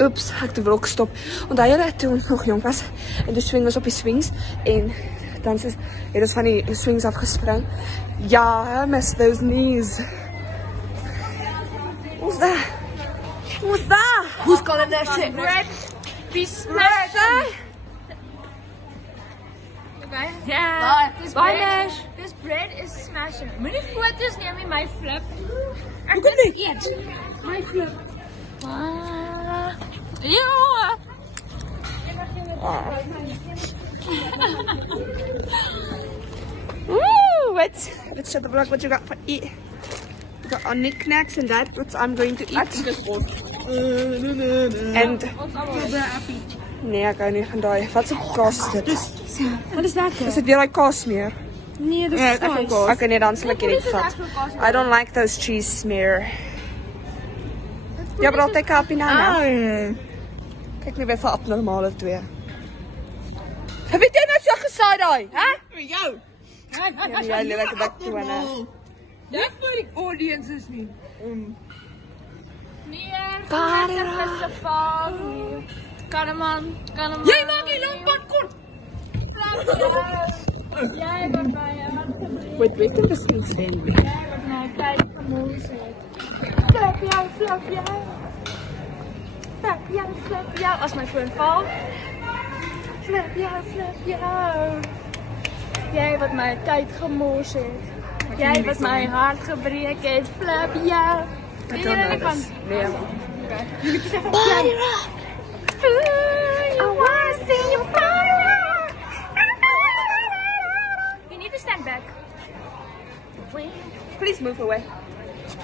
Oeps, ek het die vlog gestop. Onthou julle toe ons nog jong was en toe swing ons op die swings en dan het ons van die swings afgespring. Ja, I miss those knees. Who's that? Who's that? Who's calling that shit? Bread. Be smashed. Ja. This bread is smashing. Moenie foto's neem in my flip. Hoe kom dit? Eet. My flip. Woo! Let's show the vlog what you got for eat. You got our knickknacks and that what I'm going to eat. And nee, ek hou nie van daai. Wat se kaas is dit? Wat is lekker? Is dit weer daai kaas smeer? Nee, dit is kaas. Okay, nee, dan sal ek hierdie vat. I don't like those cheese smear. Ja, bro, take up in nou. Kyk net weer vir abnormale twee. Heb jy net so gesaai daai, hè? Vir jou. Ja, jy lelike bak toe hè. Dit vir die audience is nie. Kan man. Jy maak die lompad kort. Jy wat my Wait, weet jy wat dit sê? Jy wat my tyd gemoes het. Flap jou. Flap jou. As my foon val. Flap jou. Jy wat my tyd gemoes het. Jy wat my hart gebreek het. Flap jou. Ek kan nee. Jullie sê van body rock. I wanna see you body rock. You need to stand back. Wait. Please move away.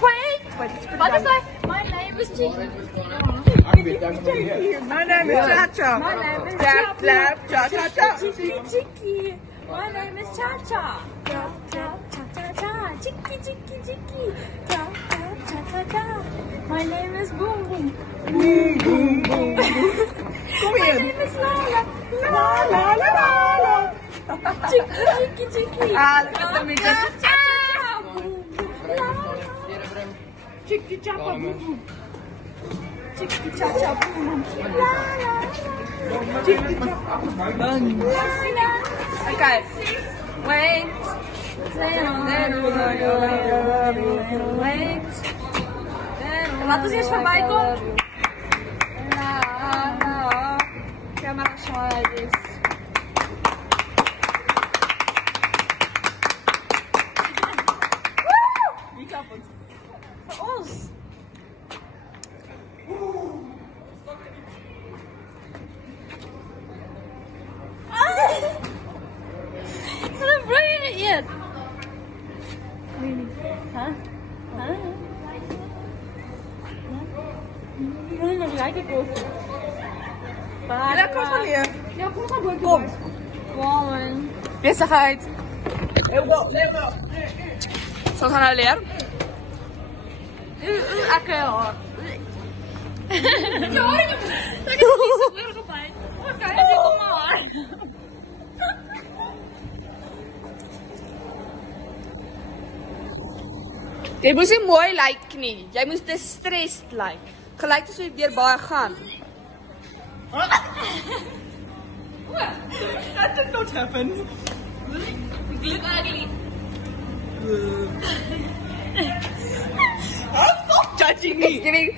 Wait. What is that? My name is Chicky. My name is Cha-Cha. My name is Clap, clap, cha-cha-cha. Chicky. My name is Cha-Cha. Cha-cha-cha-cha. Chicky. Cha-cha-cha-cha. My name is Boom Boom. Boom. Kom My hier. name is La. Chicky. Look at the meter. Chicky chapa boom boom. Chicky cha boom boom. Chicky Okay. Wait. Laat ons eens voorbij komen. Camera shy is. Wie klapt het? Voor ons. Wat een vloeien eet. Nog lekker koffie. Ja, kom maar hier. Ja, kom maar boven. Kom. Wow, man. Bezigheid. Heel wel. Zal gaan nou leren? Ek haar. Ja, ek het so weer gebyt. Okay, ek kom maar. Jy moes nie mooi lyk nie. Jy moes distressed lyk. Gelyk asof jy deur baie gaan. That did not happen. You look ugly. Stop judging me. Giving